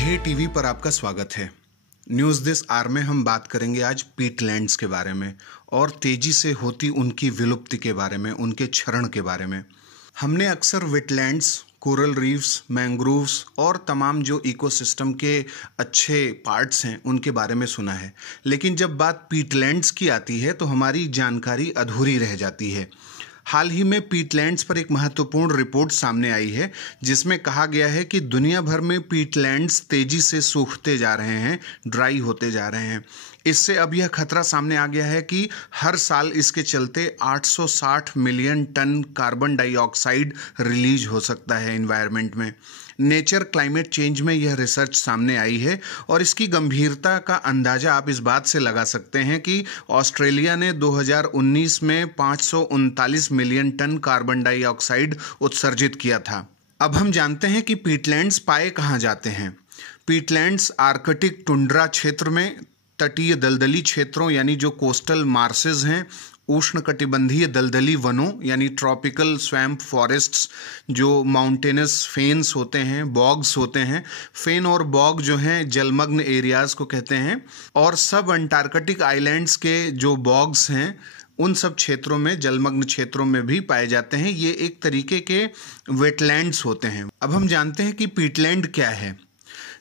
ढे TV पर आपका स्वागत है। न्यूज़ दिस आर में हम बात करेंगे आज पीटलैंड्स के बारे में और तेजी से होती उनकी विलुप्ति के बारे में, उनके क्षरण के बारे में। हमने अक्सर वेटलैंड्स, कोरल रीफ्स, मैंग्रोव्स और तमाम जो इकोसिस्टम के अच्छे पार्ट्स हैं उनके बारे में सुना है, लेकिन जब बात पीटलैंड्स की आती है तो हमारी जानकारी अधूरी रह जाती है। हाल ही में पीटलैंड्स पर एक महत्वपूर्ण रिपोर्ट सामने आई है जिसमें कहा गया है कि दुनिया भर में पीटलैंड्स तेजी से सूखते जा रहे हैं, ड्राई होते जा रहे हैं। इससे अब यह खतरा सामने आ गया है कि हर साल इसके चलते 860 million ton carbon dioxide release हो सकता है एनवायरनमेंट में। नेचर क्लाइमेट चेंज में यह रिसर्च सामने आई है और इसकी गंभीरता का अंदाज़ा आप इस बात से लगा सकते हैं कि ऑस्ट्रेलिया ने 2019 में 539 मिलियन टन कार्बन डाइऑक्साइड उत्सर्जित किया था। अब हम जानते हैं कि पीटलैंड्स पाए कहाँ जाते हैं। पीटलैंड्स आर्कटिक टुंड्रा क्षेत्र में, तटीय दलदली क्षेत्रों यानी जो कोस्टल मार्सेस हैं, उष्णकटिबंधीय दलदली वनों यानी ट्रॉपिकल स्वैम्प फॉरेस्ट्स, जो माउंटेनस फेन्स होते हैं, बॉग्स होते हैं। फेन और बॉग जो हैं जलमग्न एरियाज़ को कहते हैं, और सब अंटार्कटिक आइलैंड्स के जो बॉग्स हैं उन सब क्षेत्रों में, जलमग्न क्षेत्रों में भी पाए जाते हैं। ये एक तरीके के वेटलैंड्स होते हैं। अब हम जानते हैं कि पीटलैंड क्या है।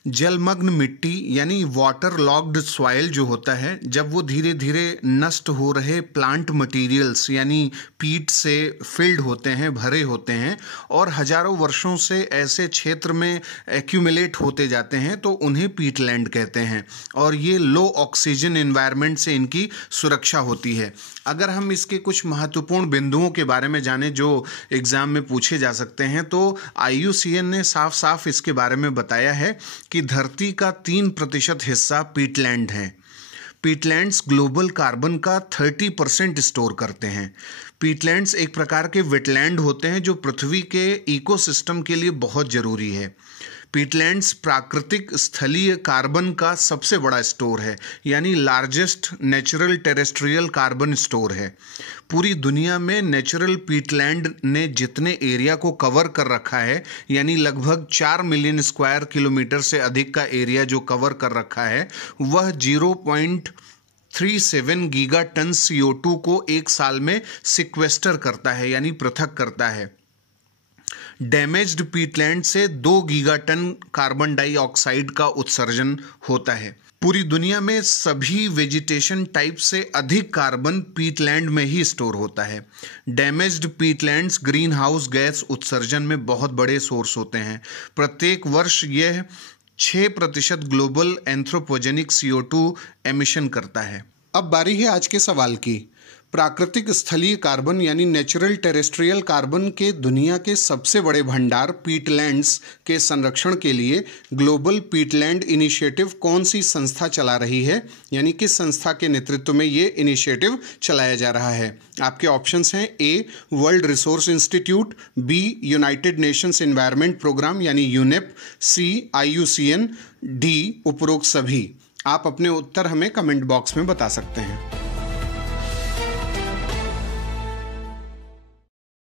जलमग्न मिट्टी यानी वाटर लॉक्ड सॉइल जो होता है, जब वो धीरे धीरे नष्ट हो रहे प्लांट मटेरियल्स यानी पीट से फिल्ड होते हैं, भरे होते हैं, और हजारों वर्षों से ऐसे क्षेत्र में एक्यूमुलेट होते जाते हैं तो उन्हें पीटलैंड कहते हैं। और ये लो ऑक्सीजन एनवायरनमेंट से इनकी सुरक्षा होती है। अगर हम इसके कुछ महत्वपूर्ण बिंदुओं के बारे में जानें जो एग्ज़ाम में पूछे जा सकते हैं, तो IUCN ने साफ साफ इसके बारे में बताया है कि धरती का 3% हिस्सा पीटलैंड है। पीटलैंड्स ग्लोबल कार्बन का 30% स्टोर करते हैं। पीटलैंड्स एक प्रकार के वेटलैंड होते हैं जो पृथ्वी के इकोसिस्टम के लिए बहुत ज़रूरी है। पीटलैंड्स प्राकृतिक स्थलीय कार्बन का सबसे बड़ा स्टोर है, यानी largest natural terrestrial carbon store है। पूरी दुनिया में नेचुरल पीटलैंड ने जितने एरिया को कवर कर रखा है, यानी लगभग 4 मिलियन स्क्वायर किलोमीटर से अधिक का एरिया जो कवर कर रखा है, वह 0.37 गीगा टन CO2 को एक साल में सिक्वेस्टर करता है, यानी पृथक करता है। डैमेज्ड पीटलैंड से 2 गीगा टन कार्बन डाइऑक्साइड का उत्सर्जन होता है। पूरी दुनिया में सभी वेजिटेशन टाइप से अधिक कार्बन पीटलैंड में ही स्टोर होता है। डैमेज्ड पीटलैंड्स ग्रीन हाउस गैस उत्सर्जन में बहुत बड़े सोर्स होते हैं। प्रत्येक वर्ष यह 6% ग्लोबल एंथ्रोपोजेनिक CO2 एमिशन करता है। अब बारी है आज के सवाल की। प्राकृतिक स्थलीय कार्बन यानी नेचुरल टेरेस्ट्रियल कार्बन के दुनिया के सबसे बड़े भंडार पीटलैंड्स के संरक्षण के लिए ग्लोबल पीटलैंड इनिशिएटिव कौन सी संस्था चला रही है, यानी किस संस्था के नेतृत्व में ये इनिशिएटिव चलाया जा रहा है। आपके ऑप्शंस हैं A World Resource Institute, B United Nations Environment Programme यानी UNEP, C IUCN, D उपरोक्त सभी। आप अपने उत्तर हमें कमेंट बॉक्स में बता सकते हैं।